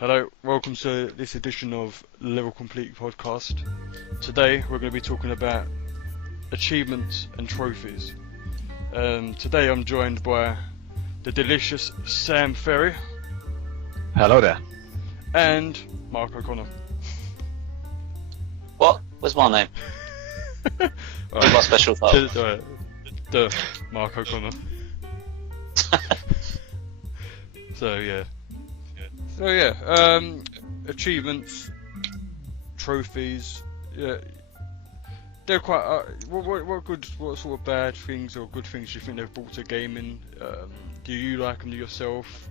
Hello, welcome to this edition of Level Complete Podcast. Today we're going to be talking about achievements and trophies. Today I'm joined by the delicious Sam Feighery. Hello there. And Mark O'Connor. What? Where's my name? What's my special title? The Mark O'Connor. So yeah. Achievements, trophies, yeah, they're quite. What sort of bad things or good things do you think they've brought to gaming? Do you like them yourself?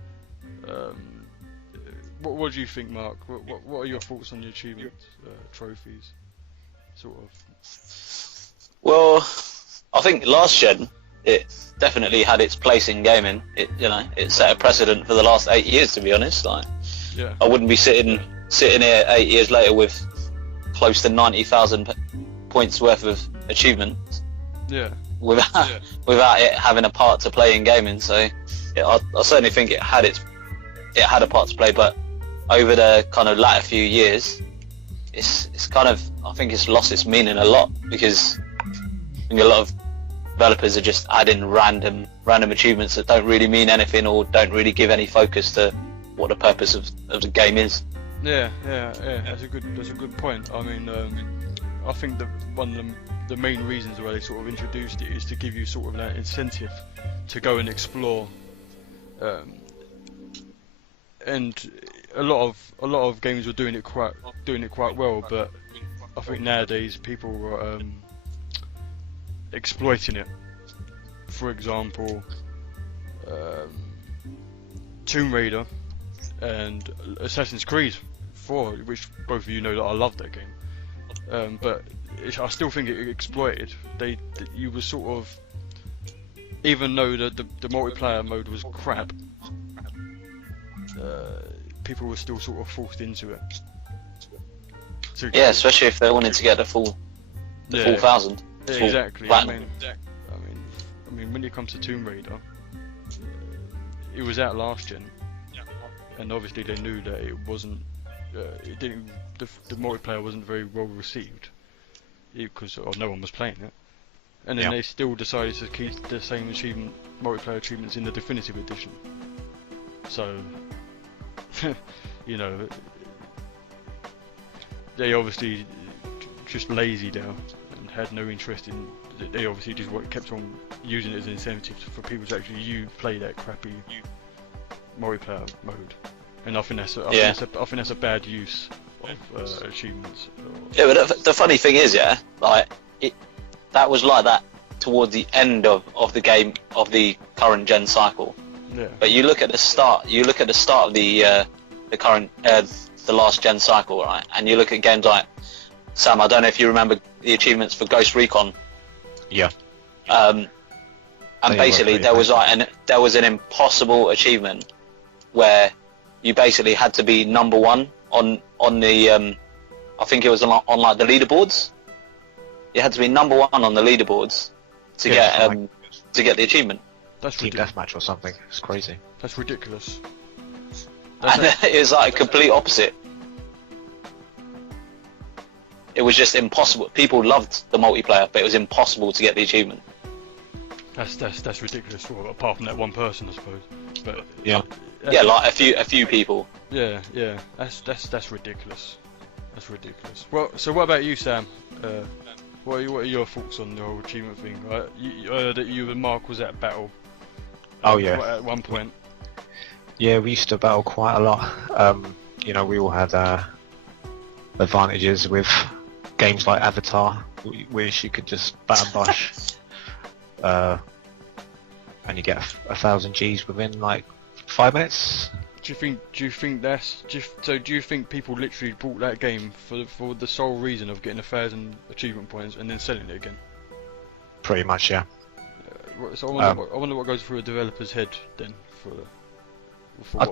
What do you think, Mark? What are your thoughts on the achievements, trophies, sort of? Well, I think last gen it definitely had its place in gaming. It set a precedent for the last 8 years, to be honest. Yeah. I wouldn't be sitting here 8 years later with close to 90,000 points worth of achievements. Yeah. Without it having a part to play in gaming. So yeah, I certainly think it had a part to play. But over the kind of latter few years, it's kind of, I think it's lost its meaning a lot, because I think a lot of developers are just adding random achievements that don't really mean anything or don't really give any focus to what the purpose of the game is. Yeah. That's a good point. I mean, I think that one of the main reasons why they sort of introduced it is to give you sort of that incentive to go and explore. And a lot of games were doing it quite well, but I think nowadays people are exploiting it. For example, Tomb Raider and Assassin's Creed 4, which both of you know that I love that game. But I still think it exploited. You were sort of, even though the multiplayer mode was crap, people were still sort of forced into it. Yeah, especially if they wanted to get the full 1,000. Exactly. I mean, when it comes to Tomb Raider, it was out last gen, and obviously they knew that it wasn't. The multiplayer wasn't very well received, because no one was playing it, and then they still decided to keep the same multiplayer achievements in the definitive edition. So, they obviously just lazy now and had no interest in. They obviously just kept on using it as an incentive for people to actually play that crappy multiplayer mode, and I think that's a bad use of achievements. Yeah, but the funny thing is, that was like that towards the end of the game of the current gen cycle. Yeah. But you look at the start of the current the last gen cycle, right? And you look at games like, Sam, I don't know if you remember the achievements for Ghost Recon. Yeah. And basically there was an impossible achievement where you basically had to be number one on the I think it was on like the leaderboards. You had to be number one on the leaderboards to get the achievement. That's Team deathmatch or something. It's crazy. That's ridiculous. And it was like a complete opposite. It was just impossible. People loved the multiplayer, but it was impossible to get the achievement. That's ridiculous. Well, apart from that one person, I suppose. But like a few people. Yeah. That's ridiculous. That's ridiculous. Well, so what about you, Sam? What are your thoughts on the whole achievement thing? Right? That you and Mark was at battle. Oh yeah. At one point. Yeah, we used to battle quite a lot. We all had advantages with games like Avatar, which you could just bat and bush, and you get 1,000 Gs within like 5 minutes. Do you think people literally bought that game for the sole reason of getting 1,000 achievement points and then selling it again? Pretty much, yeah. So I wonder what goes through a developer's head then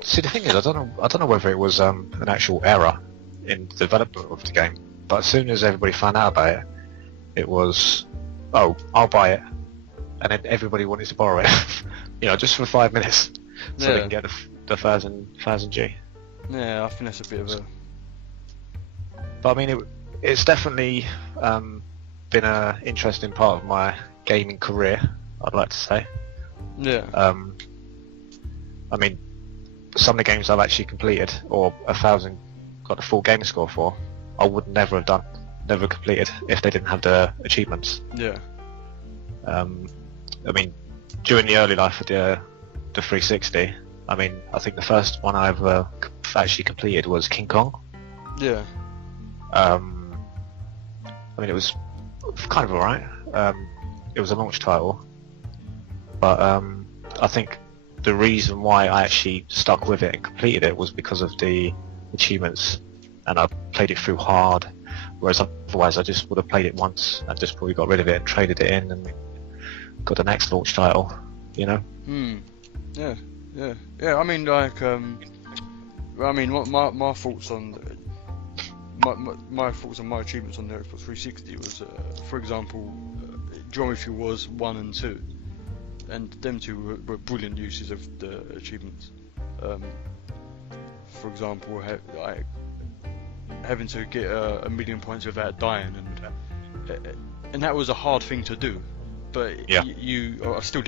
See, the thing is, I don't know whether it was an actual error in the development of the game, but as soon as everybody found out about it, it was, oh, I'll buy it, and then everybody wanted to borrow it, just for 5 minutes, so they can get the 1,000 G. Yeah, I think that's a bit of a. But I mean, it's definitely been an interesting part of my gaming career, I'd like to say. Yeah. I mean, some of the games I've actually completed, or 1,000 got the full game score for, I would never have done, never completed if they didn't have the achievements. Yeah. I mean, during the early life of the 360, I mean, I think the first one I ever actually completed was King Kong. Yeah. I mean, it was kind of alright. It was a launch title, but I think the reason why I actually stuck with it and completed it was because of the achievements, and I played it through hard, whereas otherwise I just would have played it once and just probably got rid of it and traded it in and got the next launch title, you know? Yeah. I mean, like, I mean, my thoughts on my thoughts on my achievements on the Xbox 360 was, for example, Geometry Wars 1 and 2, and them two were brilliant uses of the achievements. For example, having to get a million points without dying, and that was a hard thing to do. But Yeah. I still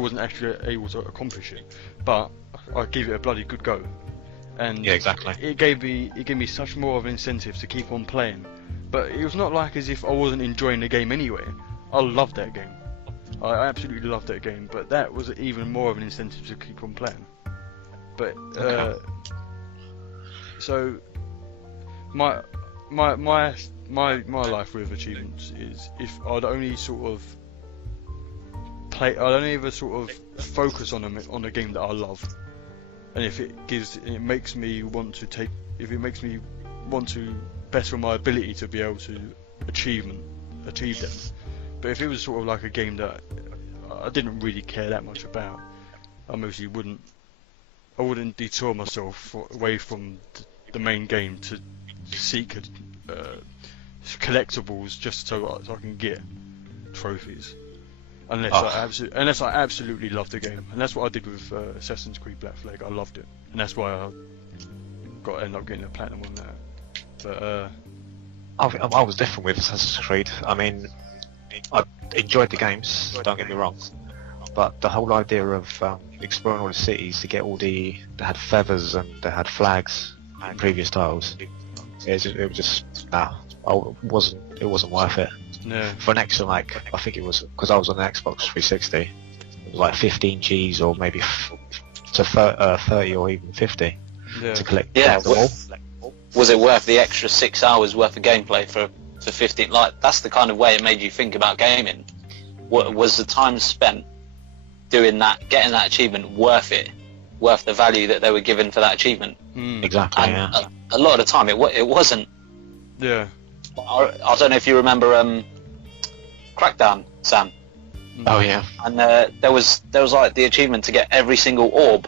wasn't actually able to accomplish it. But I gave it a bloody good go, and Yeah, exactly. It gave me such more of an incentive to keep on playing. But it was not like as if I wasn't enjoying the game anyway. I loved that game. I absolutely loved that game. But that was even more of an incentive to keep on playing. But so my life with achievements is if I'd only sort of I don't ever sort of focus on a game that I love, and if it makes me want to better my ability to be able to achieve them. But if it was sort of like a game that I didn't really care that much about, I mostly wouldn't detour myself away from the main game to seek collectibles just so I can get trophies. Unless I absolutely loved the game, and that's what I did with Assassin's Creed Black Flag. I loved it, and that's why I ended up getting a platinum on that. But I was different with Assassin's Creed. I mean, I enjoyed the games, don't get me wrong, but the whole idea of exploring all the cities to get they had feathers and they had flags in previous titles, it was just it wasn't worth it. yeah, For an extra, like, I think it was, because I was on the Xbox 360, it was like 15 Gs or maybe to 30 or even 50 yeah, to collect Yeah, them all. Was it worth the extra 6 hours worth of gameplay for 15? Like, that's the kind of way it made you think about gaming. Was the time spent doing that, getting that achievement, worth it? Worth the value that they were given for that achievement? Exactly, And yeah. a lot of the time, it wasn't. yeah. I don't know if you remember Crackdown, Sam. Oh yeah. And there was like the achievement to get every single orb,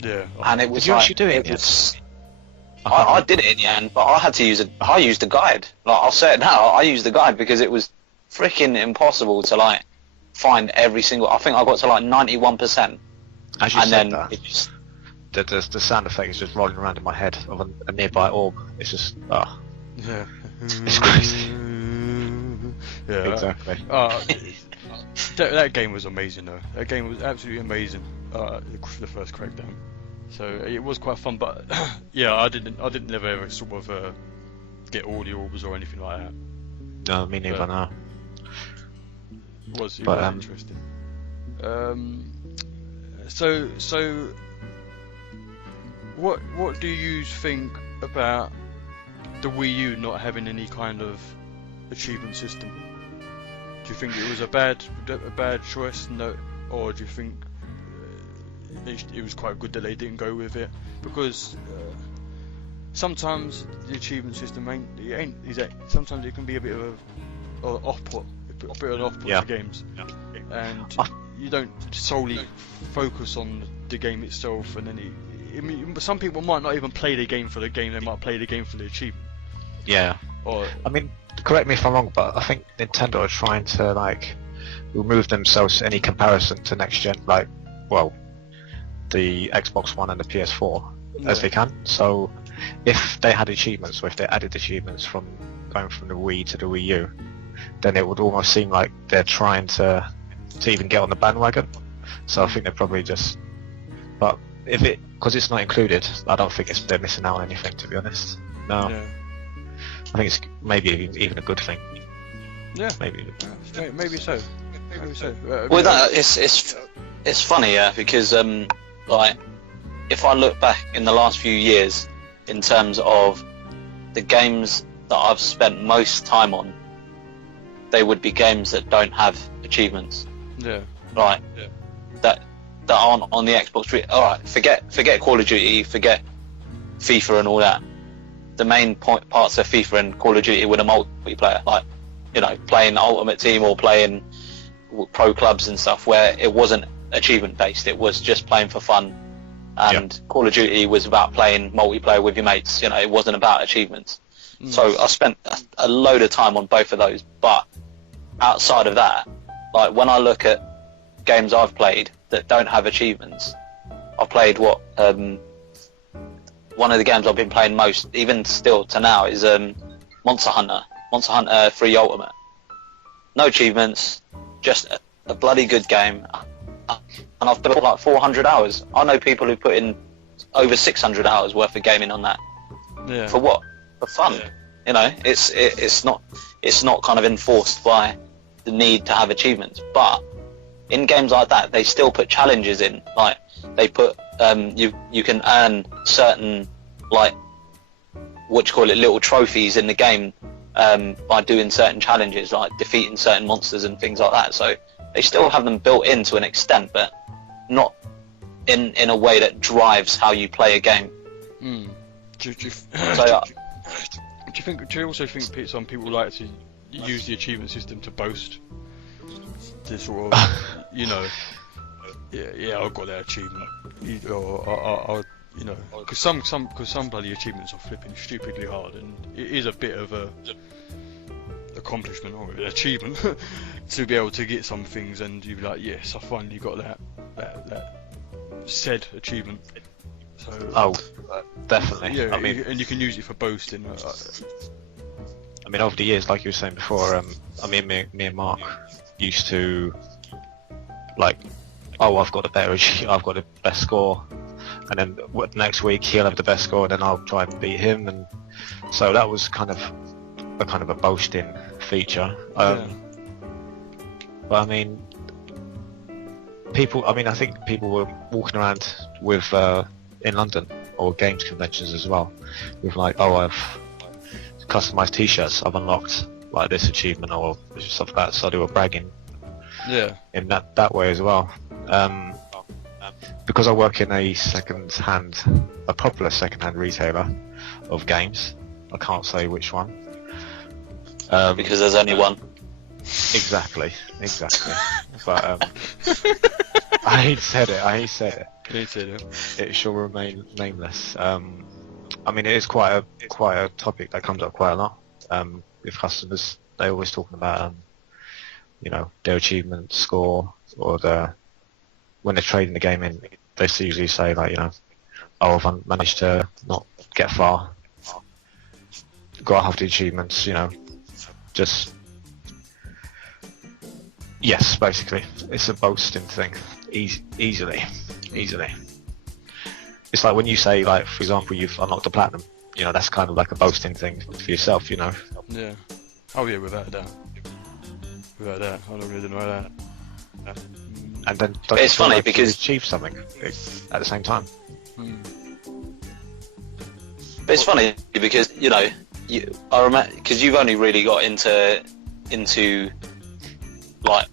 Yeah. and it was Did you like, actually do it? I did it in the end, but I used a guide. Like, I'll say it now, I used the guide because it was freaking impossible to like find every single. I think I got to like 91%, As you and said then that, it just, the sound effect is just rolling around in my head of a nearby orb. It's just, Yeah. it's crazy. Yeah. Exactly. That game was amazing though. That game was absolutely amazing. The first Crackdown. So it was quite fun, but yeah, I didn't never ever sort of get all the orbs or anything like that. No, me neither. No. It was But, interesting. So what do you think about the Wii U not having any kind of achievement system? Do you think it was a bad choice? No, or do you think it was quite good that they didn't go with it? Because sometimes the achievement system sometimes it can be a bit of an off-put Yeah. to games, and you don't solely focus on the game itself, and then I mean, some people might not even play the game for the game; they might play the game for the achievement. Yeah. Or I mean, correct me if I'm wrong, but I think Nintendo are trying to like remove themselves any comparison to next gen, like, well, the Xbox One and the PS4, as they can. So if they had achievements, or if they added achievements from going from the Wii to the Wii U, then it would almost seem like they're trying to even get on the bandwagon. So I think they're probably just, but because it's not included, I don't think they're missing out on anything, to be honest. No. Yeah. I think it's maybe even a good thing. Yeah. Maybe so. Maybe so. Well, that it's funny, yeah, because like if I look back in the last few years in terms of the games that I've spent most time on, they would be games that don't have achievements. Yeah. Right. Yeah. That aren't on the Xbox 3. All right. Forget Call of Duty. Forget FIFA and all that. The main parts of FIFA and Call of Duty were the multiplayer, like, you know, playing Ultimate Team or playing pro clubs and stuff, where it wasn't achievement based. It was just playing for fun. And Call of Duty was about playing multiplayer with your mates. You know, it wasn't about achievements. So I spent a load of time on both of those. But outside of that, like when I look at games I've played that don't have achievements, I've played one of the games I've been playing most, even still to now, is Monster Hunter 3 Ultimate. No achievements, just a bloody good game. And I've put like 400 hours. I know people who put in over 600 hours worth of gaming on that. Yeah. For what? For fun. Yeah. You know, it's not kind of enforced by the need to have achievements. But in games like that, they still put challenges in. Like they put you can earn certain, like, what you call it, little trophies in the game by doing certain challenges, like defeating certain monsters and things like that. So they still have them built in to an extent, but not in a way that drives how you play a game. Do you also think some people like to use the achievement system to boast? To sort of, you know, yeah, I got that achievement, or you know, because some bloody achievements are flipping stupidly hard, and it is a bit of a accomplishment or an achievement to be able to get some things, and you'd be like, yes, I finally got that said achievement. So definitely. Yeah, I mean, and you can use it for boasting. I mean, over the years, like you were saying before, I mean, me and Mark used to, like, I've got the best score, and then next week he'll have the best score, and then I'll try and beat him, and so that was kind of a boasting feature. But I mean, I think people were walking around with in London or games conventions as well, with like, I've customized T-shirts, I've unlocked like this achievement or stuff like that. So they were bragging, in that way as well. Because I work in a popular second-hand retailer of games. I can't say which one. Because there's only one. Exactly. But I said it. It shall remain nameless. I mean, it is quite a topic that comes up quite a lot with customers. They're always talking about, you know, their achievement score, or when they're trading the game in, they usually say, like, you know, I've managed to not get far, got half the achievements, you know, just. Yes, basically, it's a boasting thing, easily. It's like when you say, like, for example, you've unlocked a platinum, you know, that's kind of like a boasting thing for yourself, you know. Yeah. Oh yeah, without a doubt. I don't really know that. And then it's funny like because you achieve something at the same time. But it's funny because, you know, I remember, because you've only really got into like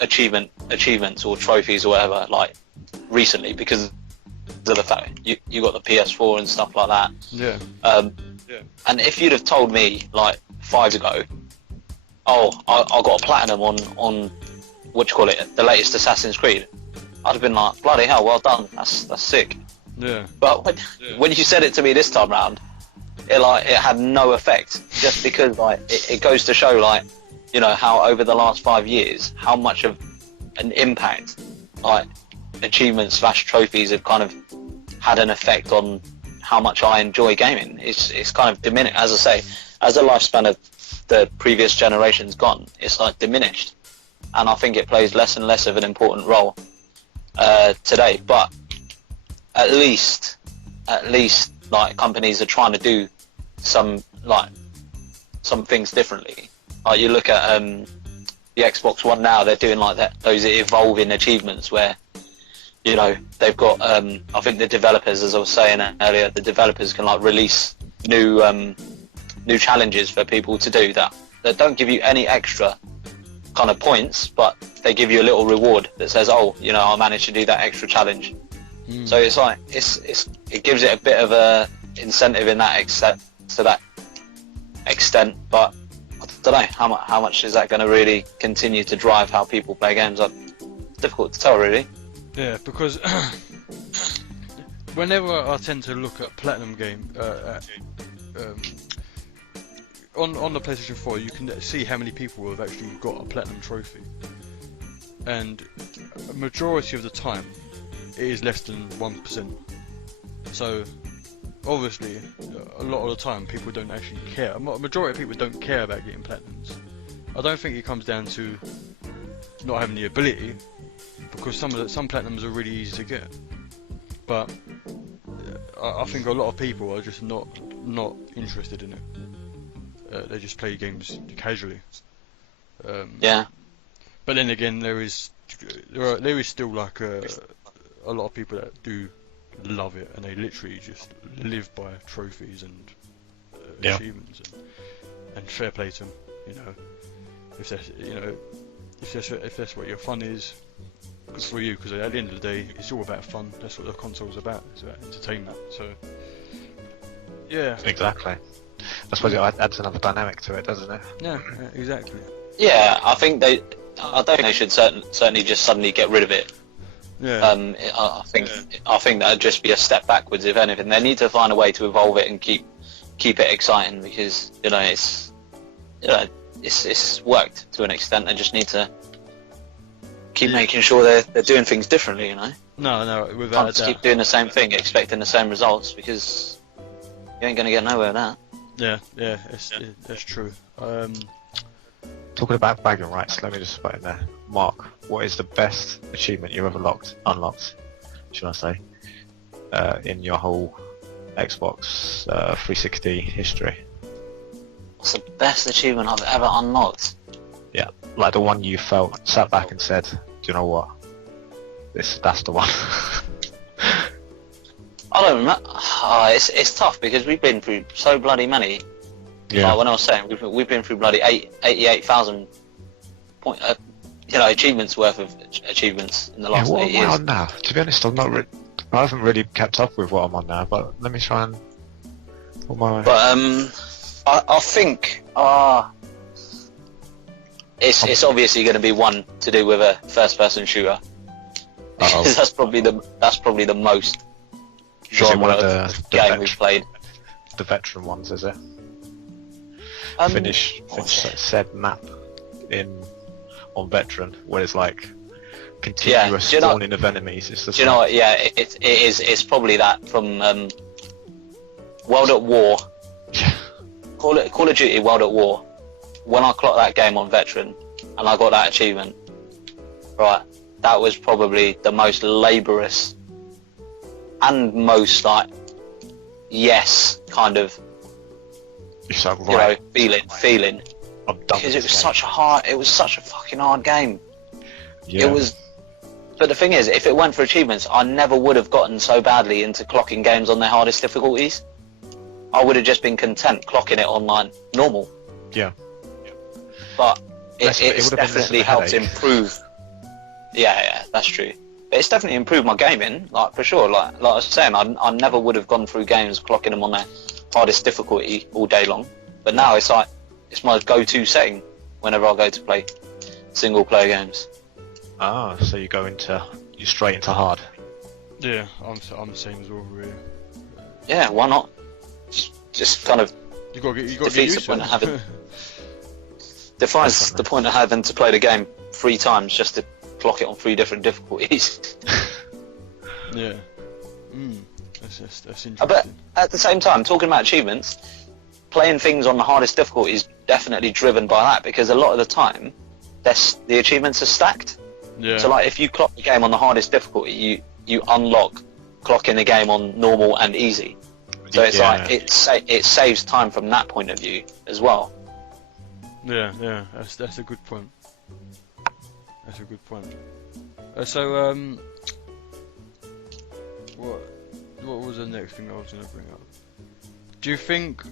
achievements or trophies or whatever, like, recently, because of the fact you got the PS4 and stuff like that. Yeah. And if you'd have told me like 5 years ago, I got a platinum on what you call it, the latest Assassin's Creed, I'd have been like, bloody hell, well done, that's sick. Yeah. But when you said it to me this time round, it had no effect, just because, like, it goes to show, like, you know, how over the last 5 years, how much of an impact, like, achievements / trophies have kind of had an effect on how much I enjoy gaming. It's kind of diminished, as I say, as the lifespan of the previous generation's gone. It's like diminished, and I think it plays less and less of an important role today. But at least like companies are trying to do some things differently. Like you look at the Xbox One now, they're doing like that, those evolving achievements where, you know, they've got I think the developers, as I was saying earlier, the developers can like release new challenges for people to do that don't give you any extra kind of points, but they give you a little reward that says, oh, you know, I managed to do that extra challenge. So it's like it gives it a bit of a incentive in that extent, but I don't know how much is that going to really continue to drive how people play games. It's difficult to tell, really. Yeah, because whenever I tend to look at platinum game on the PlayStation 4, you can see how many people have actually got a platinum trophy, and a majority of the time it is less than 1%. So obviously a lot of the time people don't actually care. A majority of people don't care about getting platinums. I don't think it comes down to not having the ability, because some platinums are really easy to get, but I think a lot of people are just not interested in it. They just play games casually. Yeah. But then again, there is still like a lot of people that do love it, and they literally just live by trophies and achievements, and fair play to them. You know, if that's what your fun is, good for you. Because at the end of the day, it's all about fun. That's what the console's about. It's about entertainment. So yeah. Exactly. I suppose it adds another dynamic to it, doesn't it? Yeah, exactly. Yeah, I don't think they should certainly just suddenly get rid of it. Yeah. I think that'd just be a step backwards, if anything. They need to find a way to evolve it and keep it exciting, because it's worked to an extent. They just need to keep making sure they're doing things differently. No, without Can't a just doubt. keep doing the same thing, expecting the same results, because you ain't gonna get nowhere with that. Yeah, that's true. Talking about bragging rights, let me just put in there. Mark, what is the best achievement you've ever unlocked, should I say, in your whole Xbox 360 history? What's the best achievement I've ever unlocked? Yeah, like the one you sat back and said, do you know what? That's the one. I don't remember. It's tough, because we've been through so bloody many. Yeah. Like when I was saying, we've been through bloody 88,000 achievements worth of achievements in the last 8 years. What am I on now? To be honest, I haven't really kept up with what I'm on now, but let me try and... But I think it's obviously going to be one to do with a first-person shooter. Because that's probably the most genre of game we've played. The veteran ones, is it? Finish said map on veteran, where it's like continuous spawning of enemies. It's do you know what? Yeah, it is. It's probably that from World at War. Yeah. Call of Duty World at War. When I clocked that game on veteran and I got that achievement, right, that was probably the most laborious and most kind of feeling, because it was such a fucking hard game. Yeah. It was, but the thing is, if it weren't for achievements, I never would have gotten so badly into clocking games on their hardest difficulties. I would have just been content clocking it on like normal. Yeah. But it's definitely helped improve. Yeah, that's true. But it's definitely improved my gaming, like for sure. Like I was saying, I never would have gone through games clocking them on their hardest difficulty all day long. But now it's like it's my go-to setting whenever I go to play single-player games. Ah, so you're straight into hard. Yeah, I'm the same as well, really. Yeah, why not? Just kind of You got to get defeats used the to point it. of having defies the point of having to play the game 3 times just to clock it on 3 different difficulties. Yeah. That's interesting. But at the same time, talking about achievements, playing things on the hardest difficulty is definitely driven by that, because a lot of the time, the achievements are stacked. Yeah. So like if you clock the game on the hardest difficulty, you unlock clocking the game on normal and easy. So it's like it saves time from that point of view as well. Yeah, that's a good point. That's a good point. What was the next thing I was going to bring up? Do you think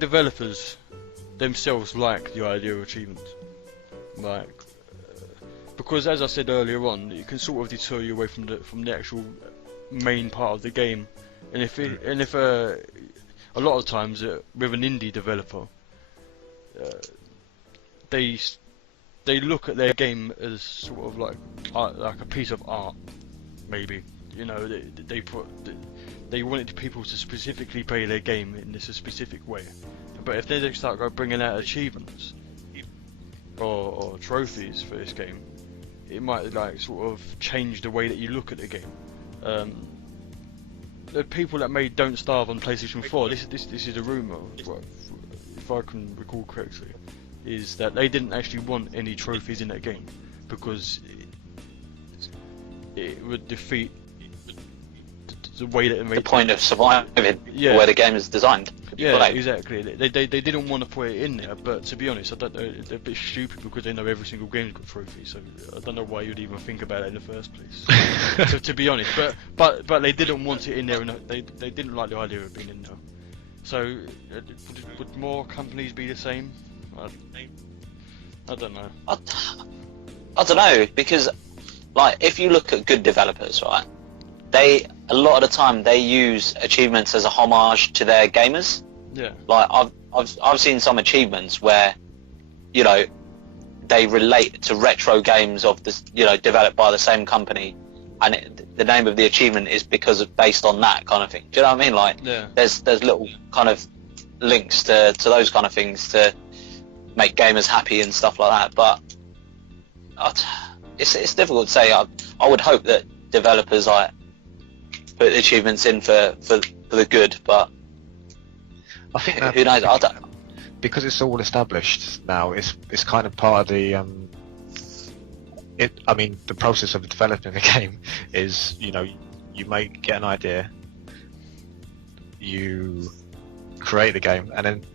developers themselves like the idea of achievements? Like, because as I said earlier on, it can sort of deter you away from the actual main part of the game, and if a lot of times with an indie developer, they look at their game as sort of like a piece of art, maybe. You know, they wanted people to specifically play their game in this a specific way. But if they start bringing out achievements or trophies for this game, it might like sort of change the way that you look at the game. The people that made Don't Starve on PlayStation 4, this is a rumour, if I can recall correctly, is that they didn't actually want any trophies in that game because it would defeat the way that it made the point of surviving, the way the game is designed. Yeah, exactly. They didn't want to put it in there, but to be honest, I don't know. They're a bit stupid because they know every single game's got trophies. So I don't know why you'd even think about it in the first place. So to be honest, but they didn't want it in there, and they didn't like the idea of it being in there. So would more companies be the same? I don't know. I don't know, because like if you look at good developers, right? A lot of the time they use achievements as a homage to their gamers. Yeah. Like I've seen some achievements where, you know, they relate to retro games of this, you know, developed by the same company, and the name of the achievement is based on that kind of thing. Do you know what I mean? Like, there's little kind of links to those kind of things to make gamers happy and stuff like that. But it's difficult to say. I would hope that developers like put achievements in for the good, but I think who knows? Because it's all established now. It's kind of part of the I mean, the process of developing a game is, you know, you get an idea, you create the game, and then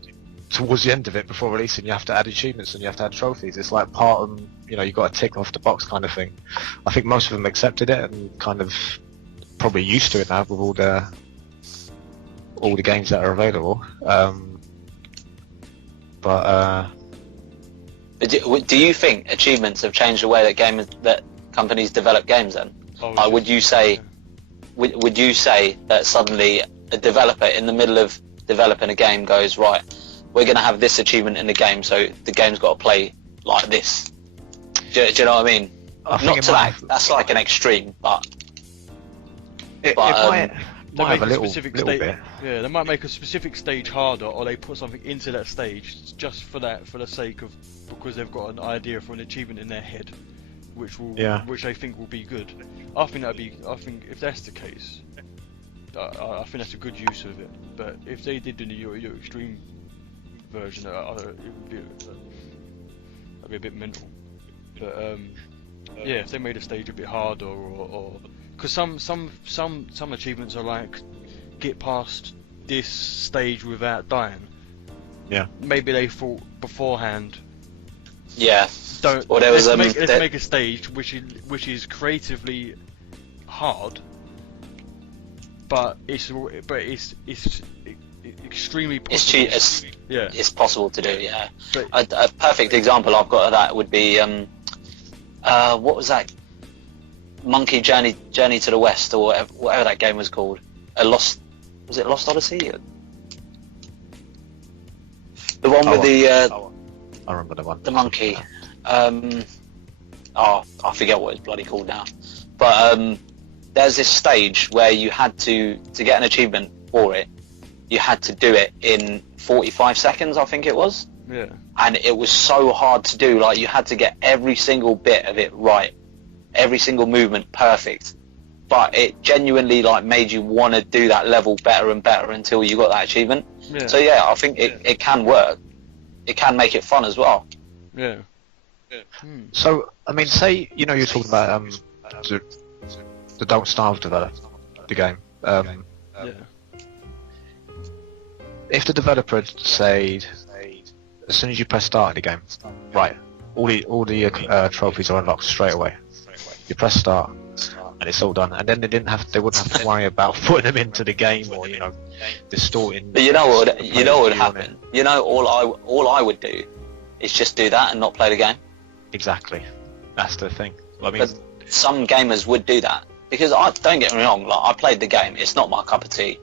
towards the end of it, before releasing, you have to add achievements and you have to add trophies. It's like part of, you know, you've got to tick off the box kind of thing. I think most of them accepted it and kind of probably used to it now with all the games that are available. Do you think achievements have changed the way that companies develop games then? Would you say that suddenly a developer in the middle of developing a game goes, right, we're going to have this achievement in the game, so the game's got to play like this? Do you know what I mean? That's like an extreme, but it might have a little bit. Yeah, they might make a specific stage harder, or they put something into that stage just for the sake of, because they've got an idea for an achievement in their head, which I think will be good. I think if that's the case, I think that's a good use of it. But if they did do your extreme version, it'd be a bit mental. But yeah, if they made a stage a bit harder, or because some achievements are like get past this stage without dying. Yeah. Maybe they thought beforehand. Yeah. Let's make a stage which is creatively hard, but it's extremely possible. It's possible to do. Yeah. But a perfect example I've got of that would be what was that? Monkey Journey to the West, or whatever that game was called. Was it Lost Odyssey? The one with I remember the one. The monkey. I forget what it's bloody called now. But there's this stage where you had to get an achievement for it, you had to do it in 45 seconds, I think it was. Yeah. And it was so hard to do. Like, you had to get every single bit of it right, every single movement perfect. but it genuinely like made you want to do that level better and better until you got that achievement. Yeah. So yeah, I think it can work. It can make it fun as well. Yeah. So I mean, say you're talking about the Don't Starve developer, the game. Yeah. If the developer had said, as soon as you press start in the game, right, all the trophies are unlocked straight away. You press start, and it's all done. And then they wouldn't have to worry about putting them into the game or distorting. But you know what would happen? All I would do is just do that and not play the game. Exactly, that's the thing. I mean, but some gamers would do that because don't get me wrong. Like I played the game, it's not my cup of tea.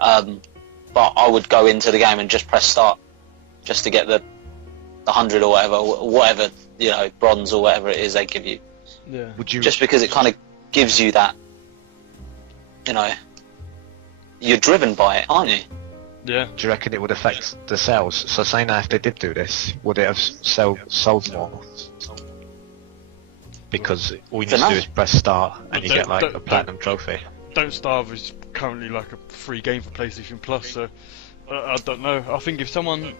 But I would go into the game and just press start, just to get the 100 or whatever bronze or whatever it is they give you. Yeah. Would you? Just because it kind of gives you that, you're driven by it, aren't you? Yeah. Do you reckon it would affect the sales? So say now if they did do this, would it have sold more? Because all you need to do is press start and you get like a platinum trophy. Don't Starve is currently like a free game for PlayStation Plus, so I don't know. I think if someone,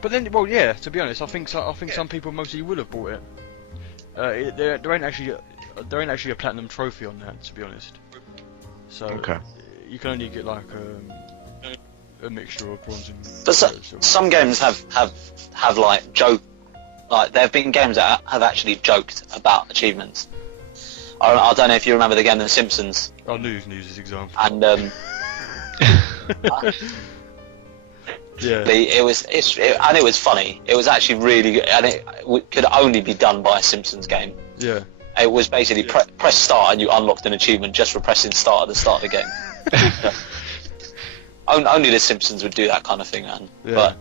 but then, well, yeah. To be honest, I think some people mostly would have bought it. There ain't actually a platinum trophy on that, to be honest. So okay. You can only get like a mixture of bronze and. But some games have like there have been games that have actually joked about achievements. I don't know if you remember the game The Simpsons. Oh, News is example. And yeah. It was funny. It was actually really good, and it could only be done by a Simpsons game. Yeah. It was basically press start and you unlocked an achievement just for pressing start at the start of the game. Yeah. Only the Simpsons would do that kind of thing, man. Yeah.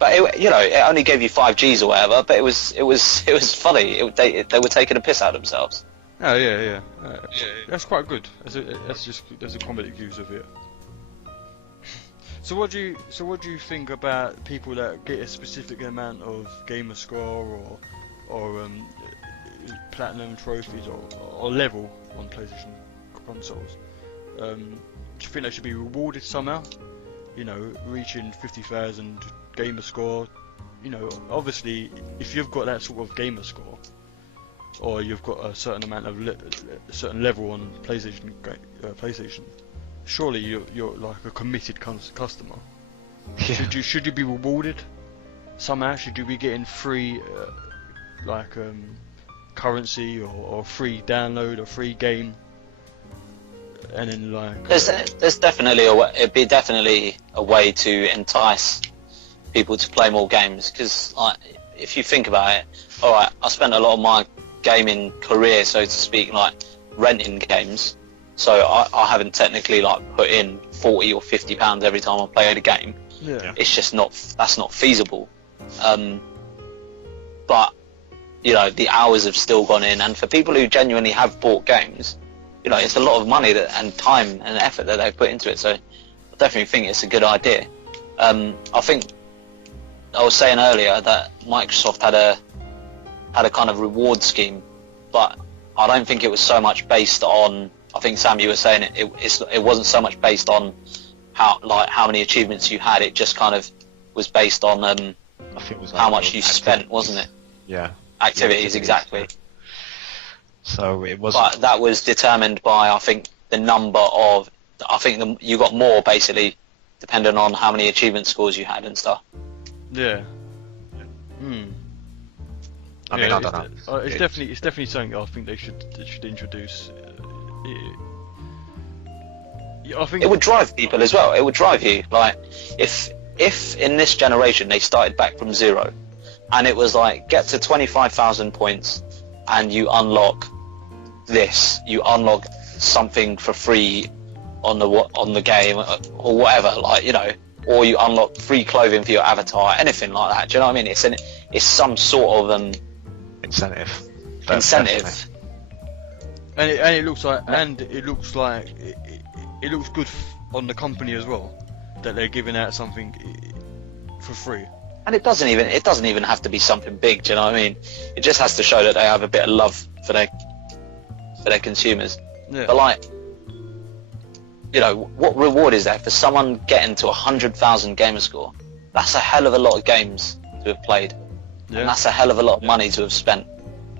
But it only gave you 5 Gs or whatever. But it was funny. They were taking a piss out of themselves. Oh yeah. That's quite good. That's a comedic use of it. So what do you think about people that get a specific amount of gamer score or platinum trophies or level on PlayStation consoles? Do you think they should be rewarded somehow? Reaching 50,000 gamer score. Obviously, if you've got that sort of gamer score, or you've got a certain amount of a certain level on PlayStation, surely you're like a committed customer. Yeah. Should you be rewarded somehow? Should you be getting free currency or free download or free game? And then there's definitely it'd be definitely a way to entice people to play more games, because if you think about it, alright, I spent a lot of my gaming career, so to speak, like renting games, so I haven't technically put in 40 or 50 pounds every time I play a game. Yeah. It's just that's not feasible. But the hours have still gone in, and for people who genuinely have bought games, it's a lot of money and time and effort that they've put into it, so I definitely think it's a good idea. I think I was saying earlier that Microsoft had a kind of reward scheme, but I don't think it was so much based on, I think Sam, you were saying it wasn't so much based on how many achievements you had, it just kind of was based on I think it was how much you spent, wasn't it? Yeah. Activities, exactly. So it was. But that was determined by, I think, the number of. You got more basically, depending on how many achievement scores you had and stuff. Yeah. I mean, I don't know. It's definitely something I think they should introduce. I think it would drive people as well. It would drive you. Like if in this generation they started back from 0, and it was get to 25,000 points, and you unlock this, you unlock something for free on the game or whatever, or you unlock free clothing for your avatar, anything like that. Do you know what I mean? It's some sort of incentive. And it looks like it looks good on the company as well, that they're giving out something for free. And it doesn't even have to be something big. Do you know what I mean? It just has to show that they have a bit of love for their for their consumers. Yeah. But like, you know, what reward is there for someone getting to 100,000 gamer score? That's a hell of a lot of games to have played, and that's a hell of a lot of money to have spent.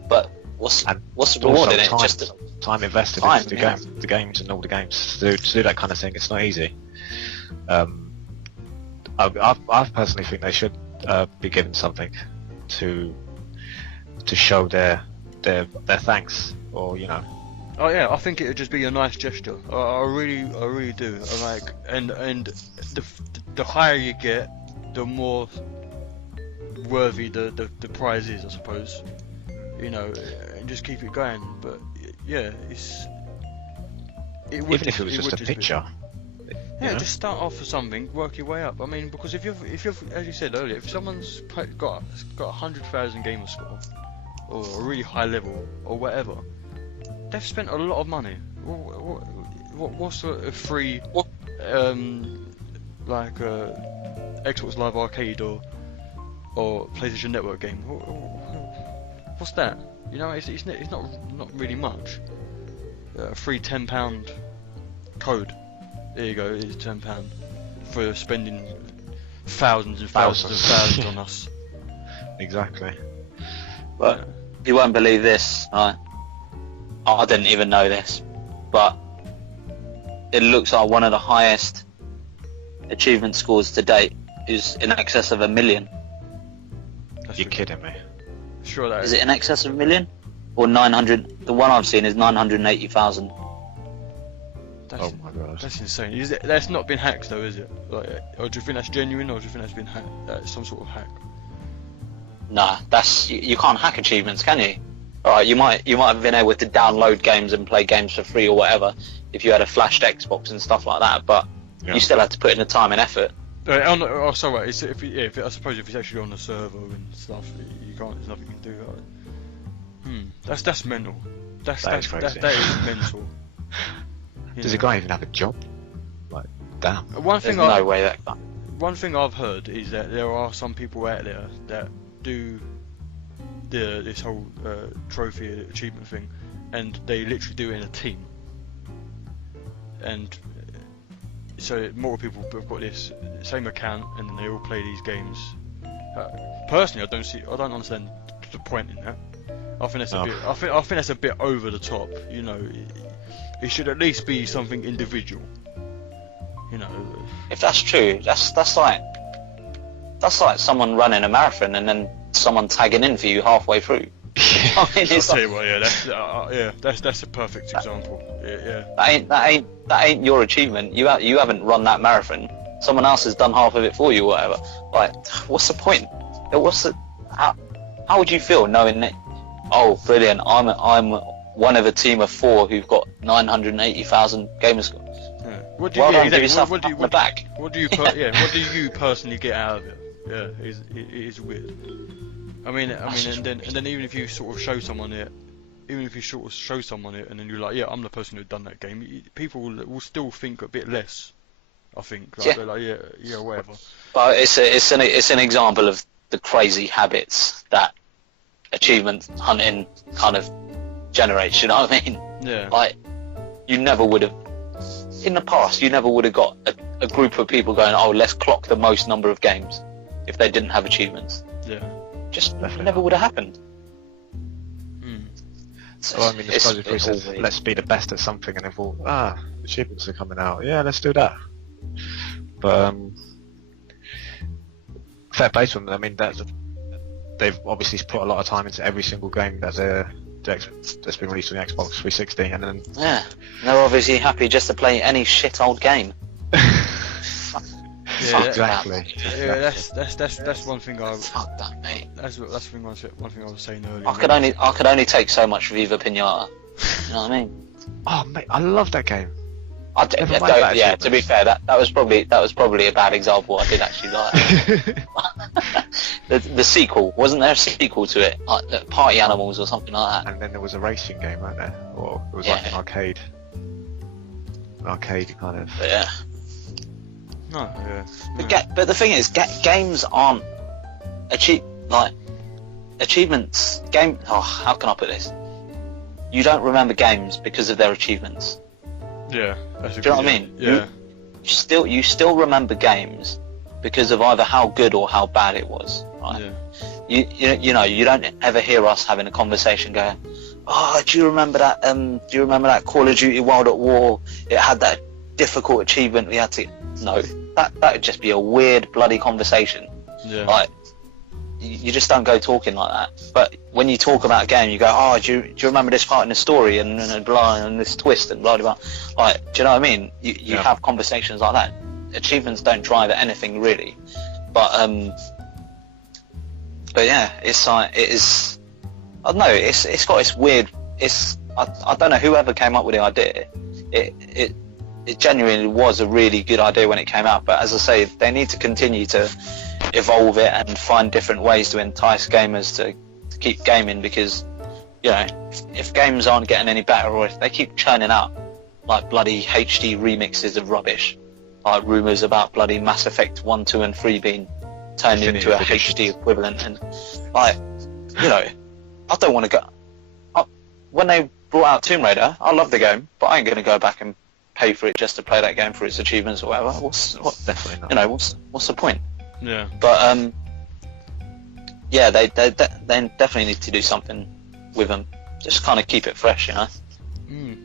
But what's the reward in it? Just time invested into the games and all the games to do that kind of thing. It's not easy. I personally think they should be given something to show their thanks, or you know. Oh yeah, I think it would just be a nice gesture. I really do. And the higher you get, the more worthy the prize is, I suppose. You know, and just keep it going. But yeah, even if it was just a picture. Yeah, just start off with something, work your way up. I mean, because if you've, as you said earlier, if someone's got 100,000 gamer score, or a really high level, or whatever, they've spent a lot of money. What's a free, like Xbox Live Arcade or PlayStation Network game? What's that? You know, it's not really much. A free £10 code. There you go. It's £10 for spending thousands and thousands and thousands on us. Exactly. But you won't believe this, right? I didn't even know this, but it looks like one of the highest achievement scores to date is in excess of 1 million. You're kidding me? Sure that is it in excess of 1 million? Or 900? The one I've seen is 980,000. Oh my god. That's insane. That's not been hacked though, is it? Like, or do you think that's genuine, or do you think that's been hacked? That's some sort of hack? Nah, you can't hack achievements, can you? Alright, you might have been able to download games and play games for free or whatever if you had a flashed Xbox and stuff like that, but you still had to put in the time and effort. I suppose if it's actually on the server and stuff, you can't. There's nothing you can do. That's mental. That is crazy. That is mental. Does a guy even have a job? Like, damn. One thing I've heard is that there are some people out there that do this whole trophy achievement thing, and they literally do it in a team. And so more people have got this same account, and then they all play these games. Personally, I don't understand the point in that. I think that's a bit. I think that's a bit over the top. You know, it should at least be something individual. You know. If that's true, that's like someone running a marathon and then someone tagging in for you halfway through. I mean, I'll tell you what, that's a perfect example. That ain't your achievement. You haven't run that marathon. Someone else has done half of it for you, or whatever. Like, what's the point? How would you feel knowing that? Oh, brilliant! I'm one of a team of 4 who've got 980,000 gamer score. Yeah. What do you personally get out of it? Yeah, it is weird. I mean, and then even if you sort of show someone it, and then you're like, yeah, I'm the person who's done that game, people will still think a bit less. I think. Like, they're like, yeah, whatever. But it's an example of the crazy habits that achievement hunting kind of generates. You know what I mean? Yeah. Like, you never would have. In the past, you never would have got a group of people going, oh, let's clock the most number of games if they didn't have achievements. Yeah. Just never would have happened. Well, I mean, I suppose if we said, let's be the best at something, and they thought, achievements are coming out, yeah, let's do that. But fair play to them. I mean, they've obviously put a lot of time into every single game that's been released on the Xbox 360, and then they're obviously happy just to play any shit old game. Exactly. Yeah, that's one thing Fuck that, mate. That's one thing I was saying earlier. I could only take so much Viva Pinata. You know what I mean? Oh mate, I love that game. To be fair, that was probably a bad example. I did actually like the sequel. Wasn't there a sequel to it, like Party Animals or something like that? And then there was a racing game, wasn't there? Or it was like an arcade kind of. But yeah. No, yeah. But the thing is, games aren't achievements. How can I put this? you don't remember games because of their achievements. Yeah. That's Do you know what I mean? Yeah. You still remember games because of either how good or how bad it was. Right? Yeah. You know, you don't ever hear us having a conversation going, oh, do you remember that Call of Duty World at War? It had that difficult achievement we had to... No, that would just be a weird bloody conversation. Yeah. Like, you just don't go talking like that. But when you talk about a game, you go, oh, do you remember this part in the story and blah, and this twist and blah, blah, blah. Like, do you know what I mean? You have conversations like that. Achievements don't drive anything really. But yeah, it's like, it is... I don't know, it's got this weird... I don't know whoever came up with the idea. It genuinely was a really good idea when it came out, but as I say, they need to continue to evolve it and find different ways to entice gamers to keep gaming, because, you know, if games aren't getting any better, or if they keep churning out like bloody HD remixes of rubbish, like rumours about bloody Mass Effect 1, 2 and 3 being turned into a HD equivalent, and like, you know, I don't want to go... when they brought out Tomb Raider, I love the game, but I ain't going to go back and pay for it just to play that game for its achievements or whatever. Definitely not. You know, what's the point? Yeah. But yeah, they definitely need to do something with them. Just kind of keep it fresh, you know.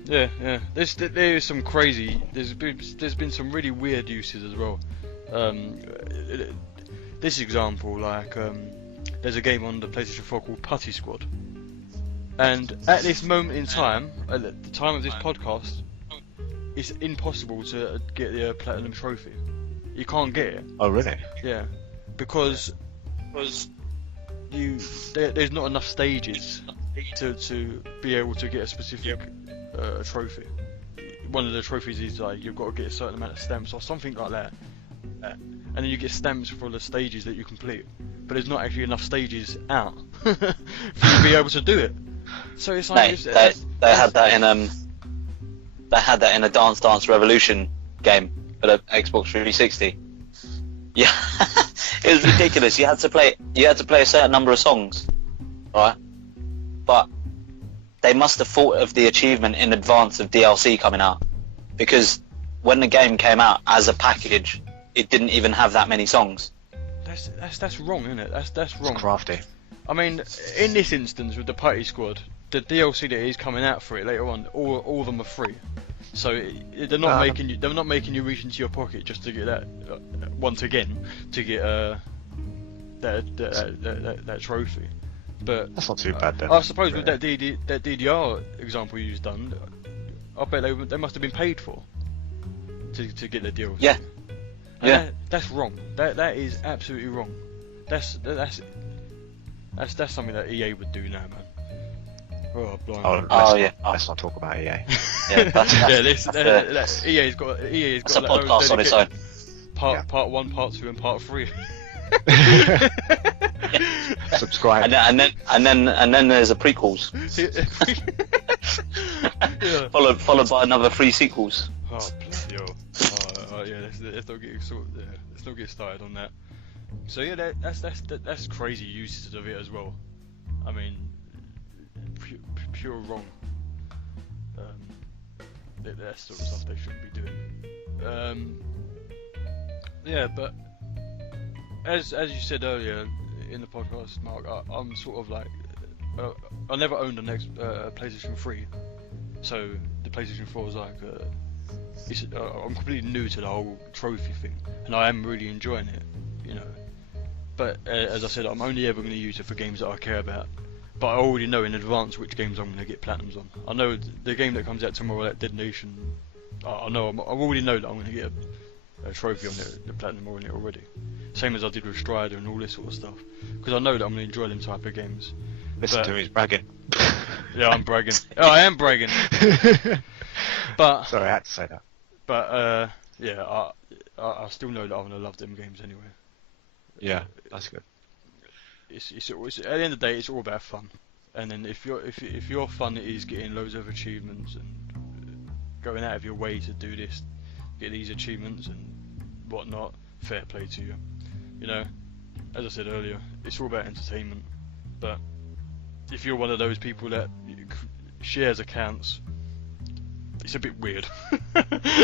Yeah. There's some crazy. There's been some really weird uses as well. This example, like, there's a game on the PlayStation 4 called Putty Squad, and at this moment in time, at the time of this podcast, it's impossible to get the platinum trophy. You can't get it. Oh really? Yeah, because there's not enough stages to be able to get a specific trophy. One of the trophies is like you've got to get a certain amount of stamps or something like that, and then you get stamps for the stages that you complete. But there's not actually enough stages out for you to be able to do it. So it's like they had that in They had that in a Dance Dance Revolution game for the Xbox 360. Yeah, it was ridiculous. You had to play a certain number of songs, right? But they must have thought of the achievement in advance of DLC coming out, because when the game came out as a package, it didn't even have that many songs. That's wrong, isn't it? That's wrong. It's crafty. I mean, in this instance with the Putty Squad, the DLC that is coming out for it later on, all of them are free. So they're not making you reach into your pocket just to get that once again to get that trophy. But that's not too bad then. I suppose with that DDR example you just done, I bet they must have been paid for to get the DLC. Yeah. And that's wrong. That is absolutely wrong. That's something that EA would do now, man. Oh, yeah. Let's not talk about EA. EA's got a podcast on its own. Part 1, Part 2, and Part 3. Subscribe. And then there's a prequels. Yeah. Followed by another 3 sequels. Oh bloody hell. Yeah, let's not get started on that. So yeah, that's crazy uses of it as well. I mean, pure wrong. That sort of stuff they shouldn't be doing. Yeah, but as you said earlier in the podcast, Mark, I'm sort of like, I never owned a PlayStation 3, so the PlayStation 4 is like, I'm completely new to the whole trophy thing, and I am really enjoying it, you know. But as I said, I'm only ever going to use it for games that I care about. But I already know in advance which games I'm going to get platinums on. I know the game that comes out tomorrow, that Dead Nation. I already know that I'm going to get a trophy on it, the platinum on it already. Same as I did with Strider and all this sort of stuff. Because I know that I'm going to enjoy them type of games. Listen to him, he's bragging. Yeah, I'm bragging. Oh, I am bragging. But sorry, I had to say that. But yeah, I still know that I'm going to love them games anyway. Yeah, that's good. It's at the end of the day, it's all about fun. And then if your fun is getting loads of achievements and going out of your way to do this, get these achievements and whatnot, fair play to you. You know, as I said earlier, it's all about entertainment. But if you're one of those people that shares accounts, it's a bit weird.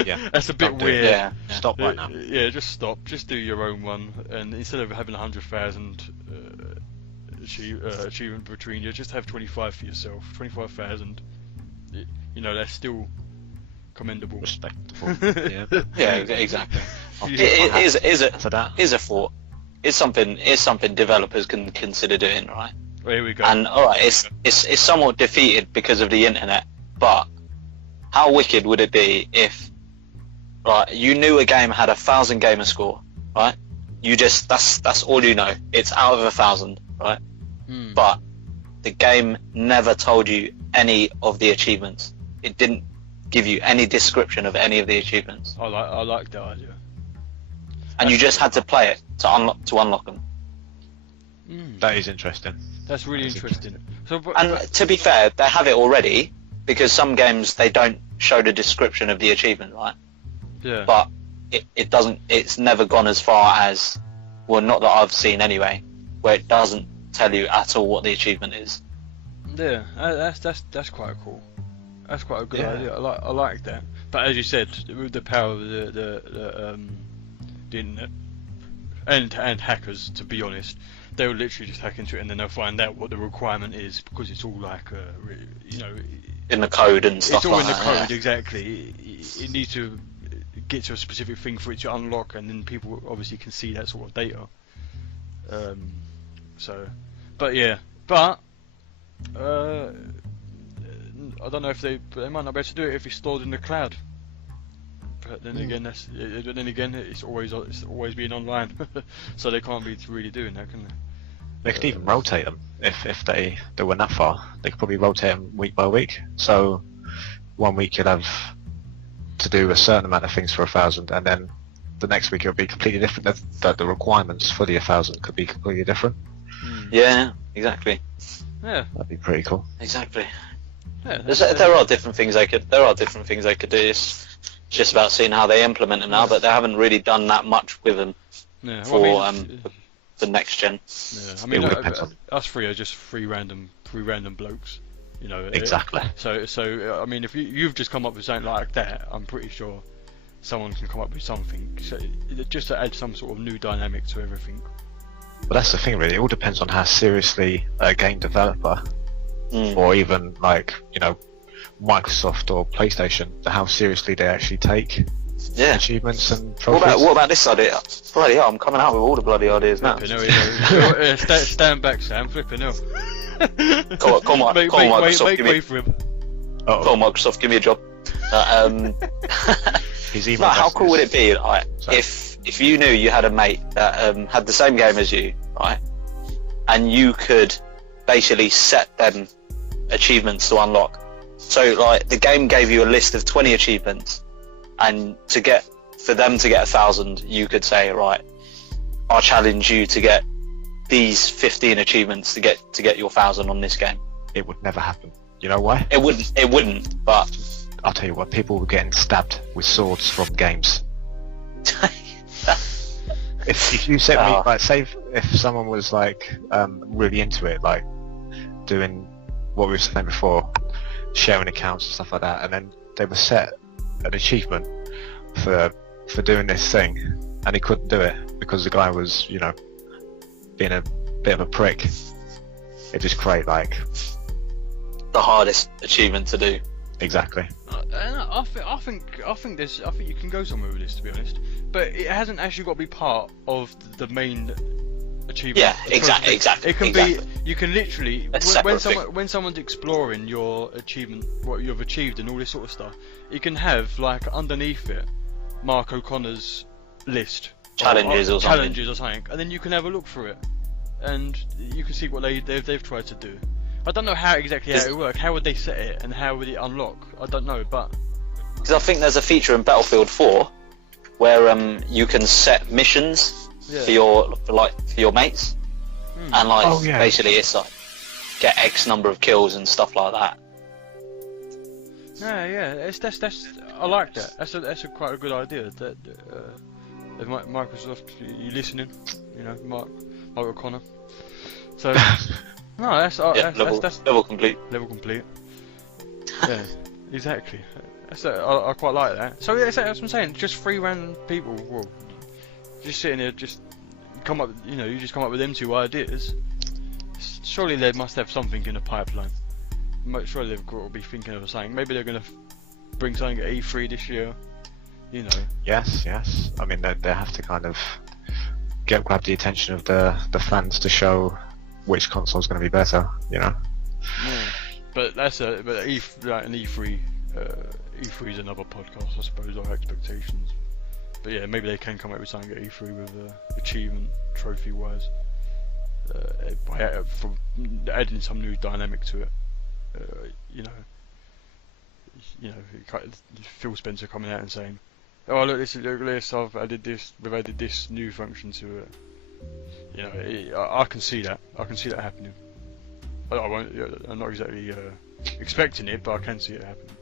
Yeah. That's a bit Don't do it. weird. Yeah. Stop right now. Yeah, just stop. Just do your own one, and instead of having 100,000 achievement between you, just have 25 for yourself. 25,000. You know, that's still commendable. Respectable. Yeah. Yeah, exactly. Yeah. It is a thought. It's something developers can consider doing, right? Well, here we go. And alright, it's somewhat defeated because of the internet, but how wicked would it be if, right, you knew a game had 1,000 gamer score, right? You just that's all you know. It's out of 1,000, right? But the game never told you any of the achievements. It didn't give you any description of any of the achievements. I like that idea. And you just had to play it to unlock them. That is interesting. That's really interesting. So, And to be fair, they have it already, because some games they don't show the description of the achievement, right? yeah. But it doesn't. It's never gone as far as, well, not that I've seen anyway, where it doesn't tell you at all what the achievement is. Yeah, that's quite cool. That's quite a good Yeah. idea. I like that. But as you said, with the power of the internet and hackers, to be honest, they'll literally just hack into it and then they'll find out what the requirement is, because it's all like In the code and stuff it's all like in the that. code, exactly. It needs to get to a specific thing for it to unlock, and then people obviously can see that sort of data. I don't know if they might not be able to do it if it's stored in the cloud. But then again, it's always being online, so they can't be really doing that, can they? They could even rotate them if they went that far. They could probably rotate them week by week. So 1 week you'd have to do a certain amount of things for 1,000, and then the next week it would be completely different. That the requirements for the 1,000 could be completely different. Yeah, exactly. Yeah. That'd be pretty cool. Exactly. Yeah. There are different things they could do. It's just about seeing how they implement them now, but they haven't really done that much with them Yeah. for Well, I mean, the next gen. yeah. I mean, It all depends on- us three are just three random blokes. You know. Exactly. So I mean, if you've just come up with something like that, I'm pretty sure someone can come up with something. So just to add some sort of new dynamic to everything. But that's the thing, really. It all depends on how seriously a game developer, or even like Microsoft or PlayStation, how seriously they actually take achievements and trophies. What about this idea? Bloody hell, I'm coming out with all the bloody ideas now. Flipping hell, stand back, Sam. Flipping hell. Come on, Microsoft, give me. Wait for him. Come on, Microsoft, give me a job. His email Like, how address cool is- would it be, like, Sorry. if you knew you had a mate that had the same game as you, right, and you could basically set them achievements to unlock. So, like, the game gave you a list of 20 achievements, and for them to get 1,000, you could say, right, I'll challenge you to get these 15 achievements to get your 1,000 on this game. It would never happen. You know why? It wouldn't, but I'll tell you what. People were getting stabbed with swords from games. If you set me, like, say if someone was like really into it, like doing what we were saying before, sharing accounts and stuff like that, and then they were set an achievement for doing this thing, and he couldn't do it because the guy was, being a bit of a prick. It just create like the hardest achievement to do. exactly. I think you can go somewhere with this, to be honest. But it hasn't actually got to be part of the main achievement. Yeah, exactly. It can be. You can literally When someone's exploring your achievement, what you've achieved, and all this sort of stuff. You can have like underneath it, Mark O'Connor's list. Challenges or something, and then you can have a look through it, and you can see what they've tried to do. I don't know how it would work. How would they set it, and how would it unlock? I don't know, but because I think there's a feature in Battlefield 4 where you can set missions for your mates, and like basically it's like get X number of kills and stuff like that. Yeah. That's I like that. That's a quite a good idea. That if Microsoft, you listening? Mark O'Connor. So no, that's level complete. Level complete. Yeah, exactly. I quite like that. So yeah, that's what I'm saying. Just 3 random people, well, just sitting here, just come up. You just come up with them 2 ideas. Surely they must have something in the pipeline. Surely they've got to be thinking of something. Maybe they're going to bring something at E3 this year. Yes. I mean, they have to kind of grab the attention of the fans to show which console's going to be better. Yeah. But an E3. E3 is another podcast, I suppose. Our expectations. But yeah, maybe they can come up with something at E3 with achievement trophy wise. By adding some new dynamic to it. Phil Spencer coming out and saying, "Oh look this, I've added this. We've added this new function to it." I can see that. I can see that happening. I won't. I'm not exactly expecting it, but I can see it happening.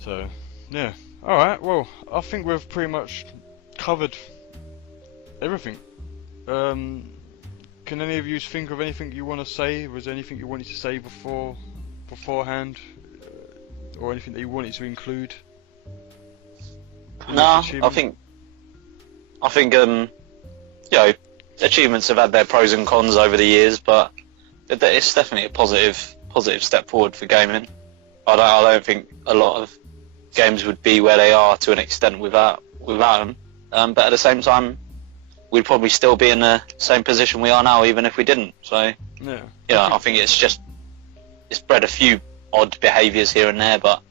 So yeah. All right. Well, I think we've pretty much covered everything. Can any of you think of anything you want to say? Was there anything you wanted to say beforehand, or anything that you wanted to include? No, I think achievements have had their pros and cons over the years, but it's definitely a positive step forward for gaming. I don't think a lot of games would be where they are to an extent without them. But at the same time, we'd probably still be in the same position we are now, even if we didn't. So, I think it's bred a few odd behaviours here and there, but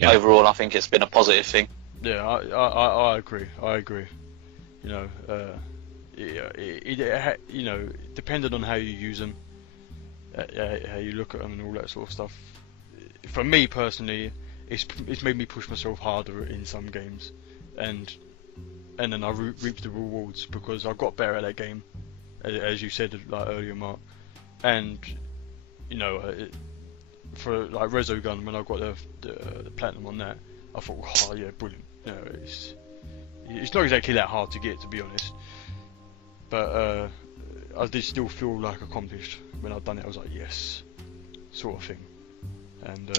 overall, I think it's been a positive thing. Yeah, I agree. Depending on how you use them, how you look at them, and all that sort of stuff. For me personally, it's made me push myself harder in some games, and then I reap the rewards because I got better at that game, as you said earlier, Mark. And for like Resogun, when I got the platinum on that, I thought, oh yeah, brilliant. It's not exactly that hard to get, to be honest, but I did still feel like accomplished when I'd done it. I was like, yes, sort of thing, and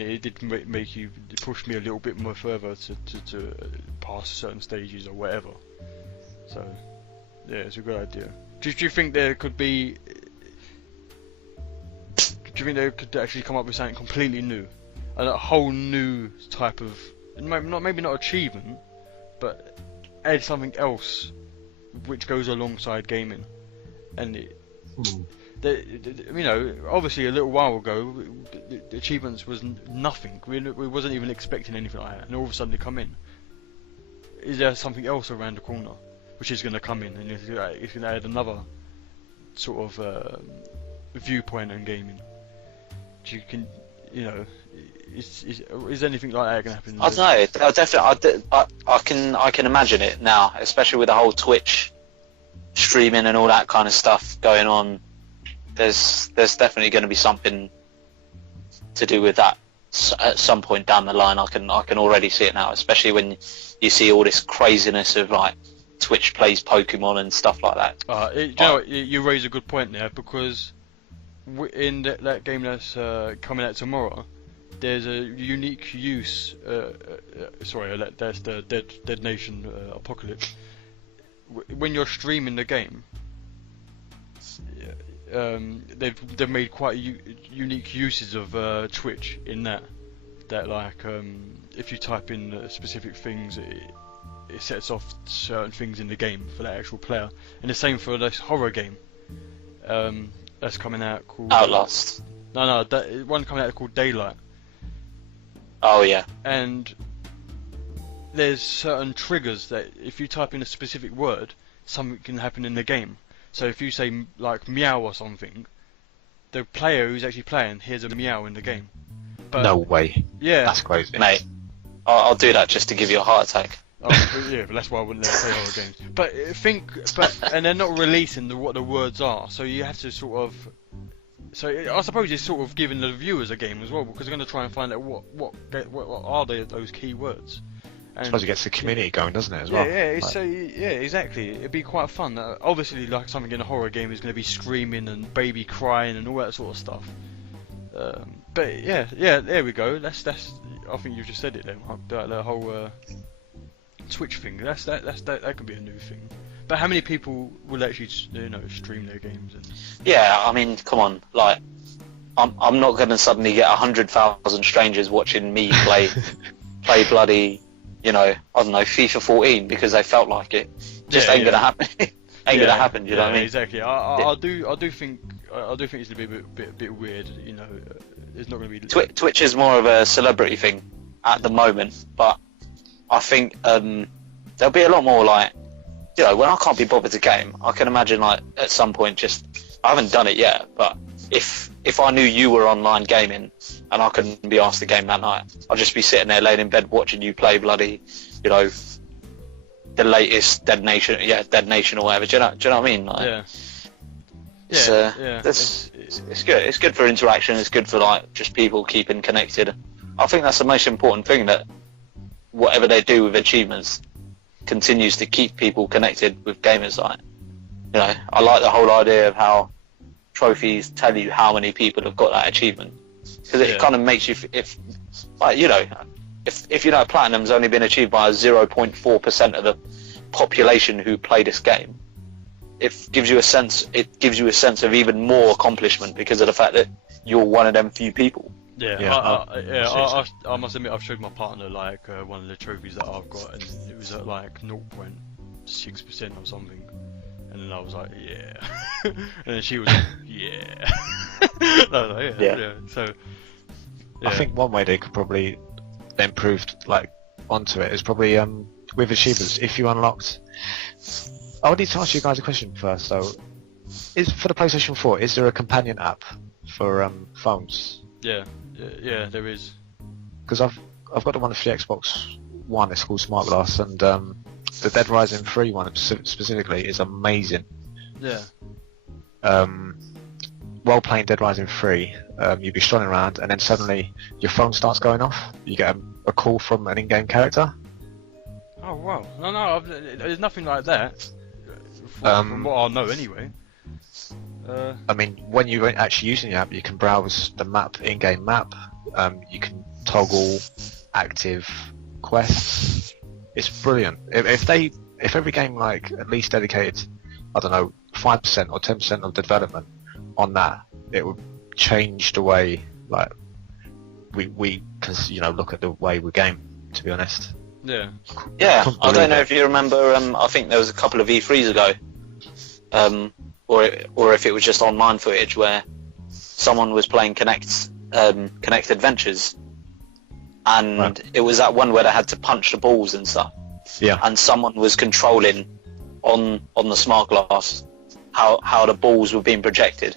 it did make you push me a little bit more further to pass certain stages or whatever. So yeah, it's a good idea. Do you think there could be? Do you think they could actually come up with something completely new, a whole new type of, maybe not achievement, but add something else which goes alongside gaming? And obviously a little while ago, the achievements was nothing. We wasn't even expecting anything like that, and all of a sudden they come in. Is there something else around the corner which is going to come in, and it's going to add another sort of viewpoint on gaming? Is anything like that going to happen? I don't know. Definitely, I can imagine it now, especially with the whole Twitch streaming and all that kind of stuff going on. There's definitely going to be something to do with that at some point down the line. I can already see it now, especially when you see all this craziness of like Twitch plays Pokemon and stuff like that. You raise a good point there, because in that game that's coming out tomorrow, there's a unique use. That's the Dead Nation Apocalypse. When you're streaming the game, they've made quite unique uses of Twitch in that like if you type in specific things, it sets off certain things in the game for that actual player. And the same for this horror game that's coming out called Outlast. No, one coming out called Daylight. Oh yeah. And there's certain triggers that if you type in a specific word, something can happen in the game. So if you say like meow or something, the player who's actually playing hears a meow in the game. But, no way. Yeah. That's crazy. Mate, I'll do that just to give you a heart attack. But that's why I wouldn't let play horror games. But and they're not releasing what the words are, so you have to sort of. So I suppose it's sort of giving the viewers a game as well, because they're going to try and find out what are those key words. I suppose it gets the community going, doesn't it, as well? Yeah, exactly. It'd be quite fun. Obviously, like something in a horror game is going to be screaming and baby crying and all that sort of stuff. But but yeah, there we go. That's. I think you just said it there, Mark. The whole Twitch thing. That could be a new thing. But how many people will actually, stream their games? Yeah, I mean, come on, like, I'm not going to suddenly get 100,000 strangers watching me play bloody, I don't know, FIFA 14 because they felt like it. Just ain't gonna happen. Ain't gonna happen. You know what I mean? Exactly. I do think it's gonna be a bit weird. It's not gonna be. Twitch is more of a celebrity thing at the moment, but I think there'll be a lot more like, when I can't be bothered to game, I can imagine like at some point I haven't done it yet, but if I knew you were online gaming and I couldn't be asked to game that night, I'd just be sitting there laying in bed watching you play bloody, the latest Dead Nation or whatever. Do you know what I mean? Like, it's good. It's good for interaction. It's good for like just people keeping connected. I think that's the most important thing, that whatever they do with achievements continues to keep people connected with gamers. Like, I like the whole idea of how trophies tell you how many people have got that achievement, because it kind of makes you, if platinum's only been achieved by 0.4% of the population who play this game, it gives you a sense of even more accomplishment because of the fact that you're one of them few people. I must admit, I've showed my partner like one of the trophies that I've got, and it was at like 0.6% or something, and then I was like, and then she was like, I was like, So I think one way they could probably improve like onto it is probably with achievements. If you unlocked, I would need to ask you guys a question first. So, for the PlayStation 4, is there a companion app for phones? Yeah, there is. Because I've got the one for the Xbox One. It's called Smart Glass, and the Dead Rising 3 one specifically is amazing. Yeah. While playing Dead Rising 3, you'd be strolling around, and then suddenly your phone starts going off. You get a call from an in-game character. Oh wow! No, there's nothing like that. From what I know, anyway. I mean, when you're actually using the app, you can browse the map, in-game map. You can toggle active quests. It's brilliant. If every game like at least dedicated, I don't know, 5% or 10% of the development on that, it would change the way like we can look at the way we game. To be honest. Yeah. I don't know if you remember. I think there was a couple of E3s ago. Or if it was just online footage where someone was playing Connect Adventures, and it was that one where they had to punch the balls and stuff. Yeah. And someone was controlling on the smart glass how the balls were being projected.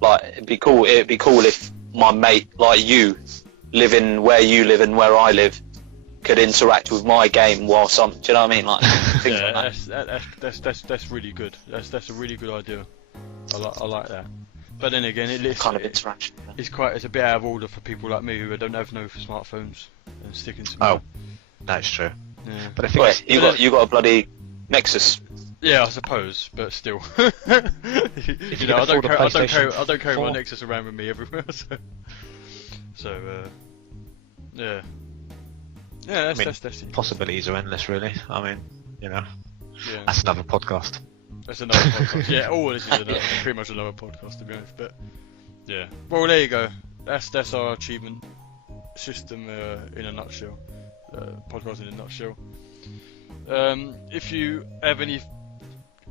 Like, it'd be cool if my mate, like you, living where you live and where I live, could interact with my game while do you know what I mean? Like, things like that. That's really good. That's a really good idea. I like that. But then again, it's kind of interaction. It's a bit out of order for people like me who don't have no smartphones and sticking to. Oh, that's true. Yeah. But I think you got a bloody Nexus. Yeah, I suppose, but still. I don't carry my Nexus around with me everywhere. Yeah. Yeah, that's possibilities are endless, really. I mean, that's another podcast. That's another podcast. Yeah, this is pretty much another podcast, to be honest. But yeah, well, there you go. That's our achievement system in a nutshell. Podcast in a nutshell. If you have any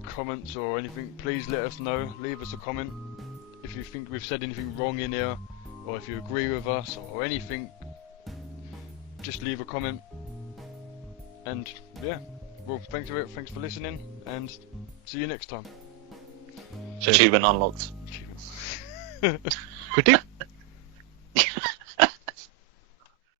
comments or anything, please let us know. Leave us a comment. If you think we've said anything wrong in here, or if you agree with us or anything, just leave a comment. And yeah, well, thanks for listening, and see you next time. Achievement unlocked. Good day.